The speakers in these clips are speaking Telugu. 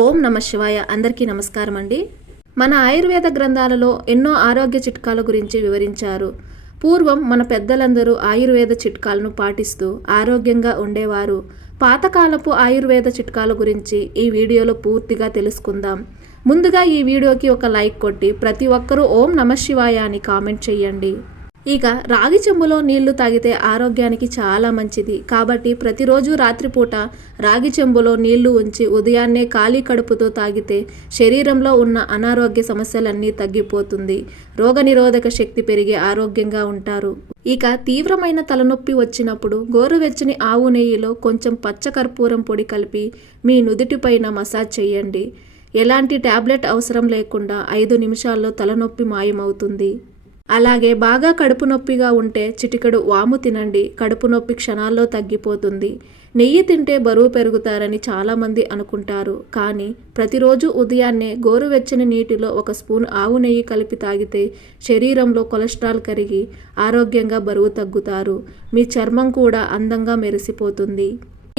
ఓం నమ శివాయ. అందరికీ నమస్కారం అండి. మన ఆయుర్వేద గ్రంథాలలో ఎన్నో ఆరోగ్య చిట్కాల గురించి వివరించారు. పూర్వం మన పెద్దలందరూ ఆయుర్వేద చిట్కాలను పాటిస్తూ ఆరోగ్యంగా ఉండేవారు. పాతకాలపు ఆయుర్వేద చిట్కాల గురించి ఈ వీడియోలో పూర్తిగా తెలుసుకుందాం. ముందుగా ఈ వీడియోకి ఒక లైక్ కొట్టి ప్రతి ఒక్కరూ ఓం నమ శివాయ అని కామెంట్ చేయండి. ఇక రాగి చెంబులో నీళ్లు తాగితే ఆరోగ్యానికి చాలా మంచిది. కాబట్టి ప్రతిరోజు రాత్రిపూట రాగి చెంబులో నీళ్లు ఉంచి ఉదయాన్నే ఖాళీ కడుపుతో తాగితే శరీరంలో ఉన్న అనారోగ్య సమస్యలన్నీ తగ్గిపోతుంది. రోగనిరోధక శక్తి పెరిగి ఆరోగ్యంగా ఉంటారు. ఇక తీవ్రమైన తలనొప్పి వచ్చినప్పుడు గోరువెచ్చని ఆవు నెయ్యిలో కొంచెం పచ్చకర్పూరం పొడి కలిపి మీ నుదిటిపైన మసాజ్ చేయండి. ఎలాంటి టాబ్లెట్ అవసరం లేకుండా 5 నిమిషాల్లో తలనొప్పి మాయమవుతుంది. అలాగే బాగా కడుపు నొప్పిగా ఉంటే చిటికెడు వాము తినండి. కడుపు నొప్పి క్షణాల్లో తగ్గిపోతుంది. నెయ్యి తింటే బరువు పెరుగుతారని చాలామంది అనుకుంటారు. కానీ ప్రతిరోజు ఉదయాన్నే గోరువెచ్చని నీటిలో 1 స్పూన్ ఆవు నెయ్యి కలిపి తాగితే శరీరంలో కొలెస్ట్రాల్ కరిగి ఆరోగ్యంగా బరువు తగ్గుతారు. మీ చర్మం కూడా అందంగా మెరిసిపోతుంది.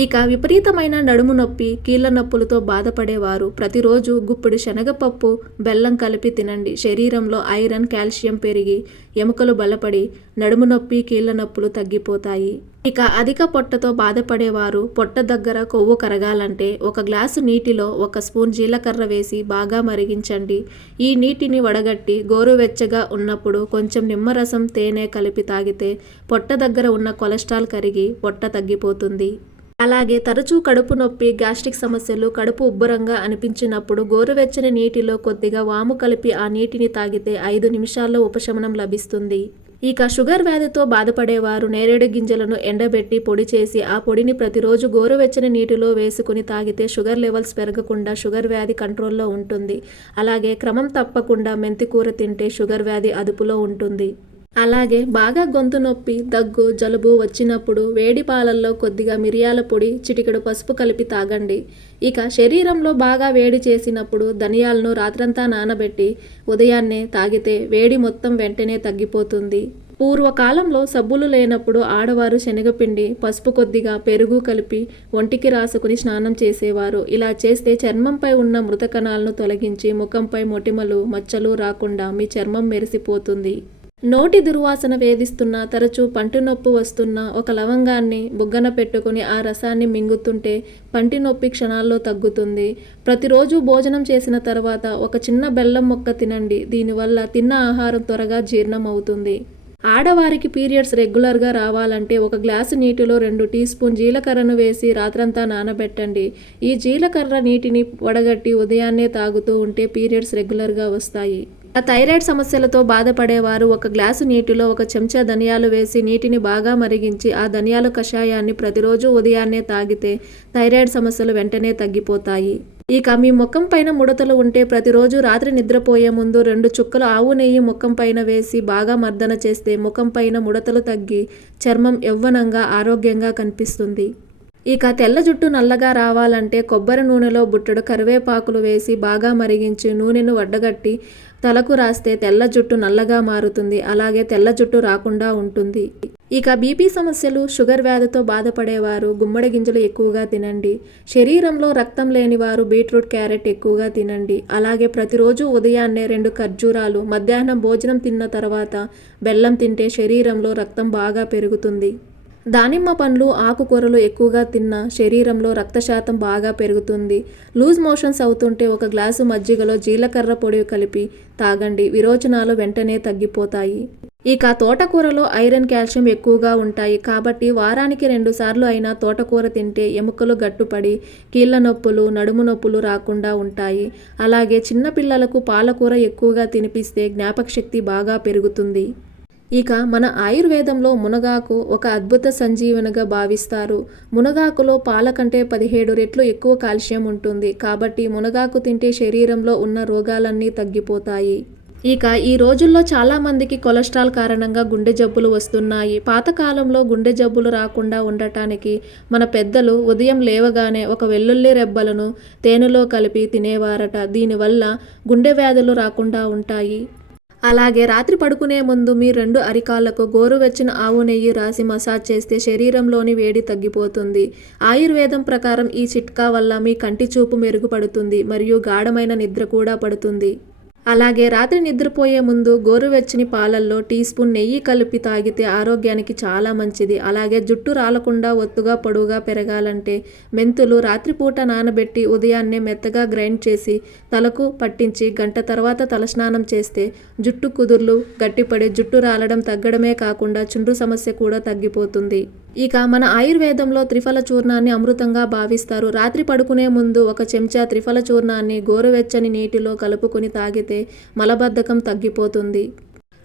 ఇక విపరీతమైన నడుము నొప్పి, కీళ్ల నొప్పులతో బాధపడేవారు ప్రతిరోజు గుప్పెడు శనగపప్పు, బెల్లం కలిపి తినండి. శరీరంలో ఐరన్, కాల్షియం పెరిగి ఎముకలు బలపడి నడుము నొప్పి, కీళ్ల నొప్పులు తగ్గిపోతాయి. ఇక అధిక పొట్టతో బాధపడేవారు పొట్ట దగ్గర కొవ్వు కరగాలంటే 1 గ్లాసు నీటిలో 1 స్పూన్ జీలకర్ర వేసి బాగా మరిగించండి. ఈ నీటిని వడగట్టి గోరువెచ్చగా ఉన్నప్పుడు కొంచెం నిమ్మరసం, తేనె కలిపి తాగితే పొట్ట దగ్గర ఉన్న కొలెస్ట్రాల్ కరిగి పొట్ట తగ్గిపోతుంది. అలాగే తరచూ కడుపు నొప్పి, గ్యాస్ట్రిక్ సమస్యలు, కడుపు ఉబ్బరంగా అనిపించినప్పుడు గోరువెచ్చని నీటిలో కొద్దిగా వాము కలిపి ఆ నీటిని తాగితే 5 నిమిషాల్లో ఉపశమనం లభిస్తుంది. ఇక షుగర్ వ్యాధితో బాధపడేవారు నేరేడు గింజలను ఎండబెట్టి పొడి చేసి ఆ పొడిని ప్రతిరోజు గోరువెచ్చని నీటిలో వేసుకుని తాగితే షుగర్ లెవెల్స్ పెరగకుండా షుగర్ వ్యాధి కంట్రోల్లో ఉంటుంది. అలాగే క్రమం తప్పకుండా మెంతికూర తింటే షుగర్ వ్యాధి అదుపులో ఉంటుంది. అలాగే బాగా గొంతు నొప్పి, దగ్గు, జలుబు వచ్చినప్పుడు వేడి పాలల్లో కొద్దిగా మిరియాల పొడి, చిటికెడు పసుపు కలిపి తాగండి. ఇక శరీరంలో బాగా వేడి చేసినప్పుడు ధనియాలను రాత్రంతా నానబెట్టి ఉదయాన్నే తాగితే వేడి మొత్తం వెంటనే తగ్గిపోతుంది. పూర్వకాలంలో సబ్బులు లేనప్పుడు ఆడవారు శనగపిండి, పసుపు కొద్దిగా, పెరుగు కలిపి ఒంటికి రాసుకుని స్నానం చేసేవారు. ఇలా చేస్తే చర్మంపై ఉన్న మృత కణాలను తొలగించి ముఖంపై మొటిమలు, మచ్చలు రాకుండా మీ చర్మం మెరిసిపోతుంది. నోటి దుర్వాసన వేధిస్తున్నా, తరచూ పంటి నొప్పి వస్తున్నా 1 లవంగాన్ని బుగ్గన పెట్టుకుని ఆ రసాన్ని మింగుతుంటే పంటి నొప్పి క్షణాల్లో తగ్గుతుంది. ప్రతిరోజు భోజనం చేసిన తర్వాత 1 చిన్న బెల్లం ముక్క తినండి. దీనివల్ల తిన్న ఆహారం త్వరగా జీర్ణం అవుతుంది. ఆడవారికి పీరియడ్స్ రెగ్యులర్గా రావాలంటే 1 గ్లాసు నీటిలో 2 టీ స్పూన్ జీలకర్రను వేసి రాత్రంతా నానబెట్టండి. ఈ జీలకర్ర నీటిని వడగట్టి ఉదయాన్నే తాగుతూ ఉంటే పీరియడ్స్ రెగ్యులర్గా వస్తాయి. థైరాయిడ్ సమస్యలతో బాధపడేవారు 1 గ్లాసు నీటిలో 1 చెంచా ధనియాలు వేసి నీటిని బాగా మరిగించి ఆ ధనియాల కషాయాన్ని ప్రతిరోజు ఉదయాన్నే తాగితే థైరాయిడ్ సమస్యలు వెంటనే తగ్గిపోతాయి. ఇక మీ ముఖం పైన ముడతలు ఉంటే ప్రతిరోజు రాత్రి నిద్రపోయే ముందు 2 చుక్కలు ఆవు నెయ్యి ముఖం పైన వేసి బాగా మర్దన చేస్తే ముఖం పైన ముడతలు తగ్గి చర్మం యవ్వనంగా, ఆరోగ్యంగా కనిపిస్తుంది. ఇక తెల్ల జుట్టు నల్లగా రావాలంటే కొబ్బరి నూనెలో బుట్టెడు కరివేపాకులు వేసి బాగా మరిగించి నూనెను వడ్డగట్టి తలకు రాస్తే తెల్ల జుట్టు నల్లగా మారుతుంది. అలాగే తెల్ల జుట్టు రాకుండా ఉంటుంది. ఇక బీపీ సమస్యలు, షుగర్ వ్యాధితో బాధపడేవారు గుమ్మడి గింజలు ఎక్కువగా తినండి. శరీరంలో రక్తం లేని వారు బీట్రూట్, క్యారెట్ ఎక్కువగా తినండి. అలాగే ప్రతిరోజు ఉదయాన్నే 2 ఖర్జూరాలు, మధ్యాహ్నం భోజనం తిన్న తర్వాత బెల్లం తింటే శరీరంలో రక్తం బాగా పెరుగుతుంది. దానిమ్మ పండ్లు, ఆకుకూరలు ఎక్కువగా తిన్నా శరీరంలో రక్త శాతం బాగా పెరుగుతుంది. లూజ్ మోషన్స్ అవుతుంటే 1 గ్లాసు మజ్జిగలో జీలకర్ర పొడి కలిపి తాగండి. విరోచనాలు వెంటనే తగ్గిపోతాయి. ఇక తోటకూరలో ఐరన్, కాల్షియం ఎక్కువగా ఉంటాయి. కాబట్టి వారానికి 2 సార్లు అయినా తోటకూర తింటే ఎముకలు గట్టుపడి కీళ్ల నొప్పులు, నడుము నొప్పులు రాకుండా ఉంటాయి. అలాగే చిన్నపిల్లలకు పాలకూర ఎక్కువగా తినిపిస్తే జ్ఞాపకశక్తి బాగా పెరుగుతుంది. ఇక మన ఆయుర్వేదంలో మునగాకు ఒక అద్భుత సంజీవనిగా భావిస్తారు. మునగాకులో పాల కంటే 17 రెట్లు ఎక్కువ కాల్షియం ఉంటుంది. కాబట్టి మునగాకు తింటే శరీరంలో ఉన్న రోగాలన్నీ తగ్గిపోతాయి. ఇక ఈ రోజుల్లో చాలామందికి కొలెస్ట్రాల్ కారణంగా గుండె జబ్బులు వస్తున్నాయి. పాతకాలంలో గుండె జబ్బులు రాకుండా ఉండటానికి మన పెద్దలు ఉదయం లేవగానే 1 వెల్లుల్లి రెబ్బలను తేనెలో కలిపి తినేవారట. దీనివల్ల గుండె వ్యాధులు రాకుండా ఉంటాయి. అలాగే రాత్రి పడుకునే ముందు మీ 2 అరికాళ్లకు గోరువెచ్చని ఆవు నెయ్యి రాసి మసాజ్ చేస్తే శరీరంలోని వేడి తగ్గిపోతుంది. ఆయుర్వేదం ప్రకారం ఈ చిట్కా వల్ల మీ కంటి చూపు మెరుగుపడుతుంది మరియు గాఢమైన నిద్ర కూడా పడుతుంది. అలాగే రాత్రి నిద్రపోయే ముందు గోరువెచ్చని పాలల్లో టీ స్పూన్ నెయ్యి కలిపి తాగితే ఆరోగ్యానికి చాలా మంచిది. అలాగే జుట్టు రాలకుండా ఒత్తుగా పొడవుగా పెరగాలంటే మెంతులు రాత్రిపూట నానబెట్టి ఉదయాన్నే మెత్తగా గ్రైండ్ చేసి తలకు పట్టించి గంట తర్వాత తలస్నానం చేస్తే జుట్టు కుదుర్లు గట్టిపడి జుట్టు రాలడం తగ్గడమే కాకుండా చుండ్రు సమస్య కూడా తగ్గిపోతుంది. ఇక మన ఆయుర్వేదంలో త్రిఫల చూర్ణాన్ని అమృతంగా భావిస్తారు. రాత్రి పడుకునే ముందు 1 చెంచా త్రిఫల చూర్ణాన్ని గోరువెచ్చని నీటిలో కలుపుకొని తాగితే మలబద్ధకం తగ్గిపోతుంది.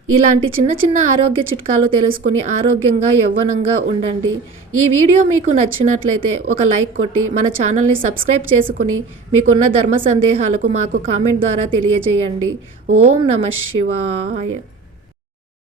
ఇలాంటి చిన్న చిన్న ఆరోగ్య చిట్కాలు తెలుసుకుని ఆరోగ్యంగా యవ్వనంగా ఉండండి. ఈ వీడియో మీకు నచ్చినట్లయితే ఒక లైక్ కొట్టి మన ఛానల్ని సబ్స్క్రైబ్ చేసుకుని మీకున్న ధర్మ సందేహాలకు మాకు కామెంట్ ద్వారా తెలియజేయండి. ఓం నమః శివాయ.